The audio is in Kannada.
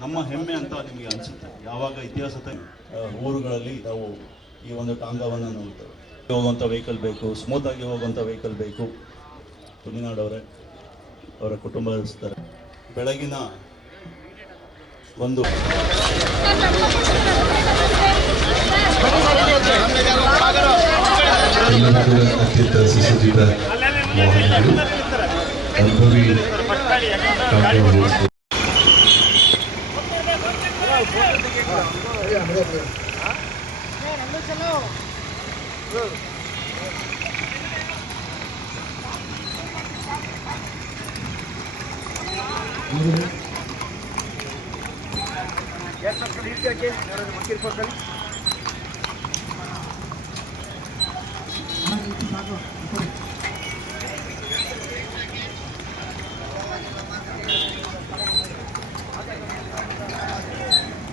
ನಮ್ಮ ಹೆಮ್ಮೆ ಅಂತ ನಿಮಗೆ ಅನಿಸುತ್ತೆ. ಯಾವಾಗ ಇತಿಹಾಸದ ಊರುಗಳಲ್ಲಿ ನಾವು ಈ ಒಂದು ಟಾಂಗಾವನ್ನು ನೋಡ್ತೇವೆ. ಹೋಗುವಂಥ ವೆಹಿಕಲ್ ಬೇಕು, ಸ್ಮೂತಾಗಿ ಹೋಗುವಂಥ ವೆಹಿಕಲ್ ಬೇಕು. ತುಳಿನಾಡವರೇ, ಅವರ ಕುಟುಂಬಸ್ಥರು ಬೆಳಗಿನ ಒಂದು ಅತ್ಯಂತ ಸುಸಜ್ಜಿತ ವಾಹನಗಳು ಅನುಭವಿ Ya está feliz de aquí, ahora de cualquier cosa.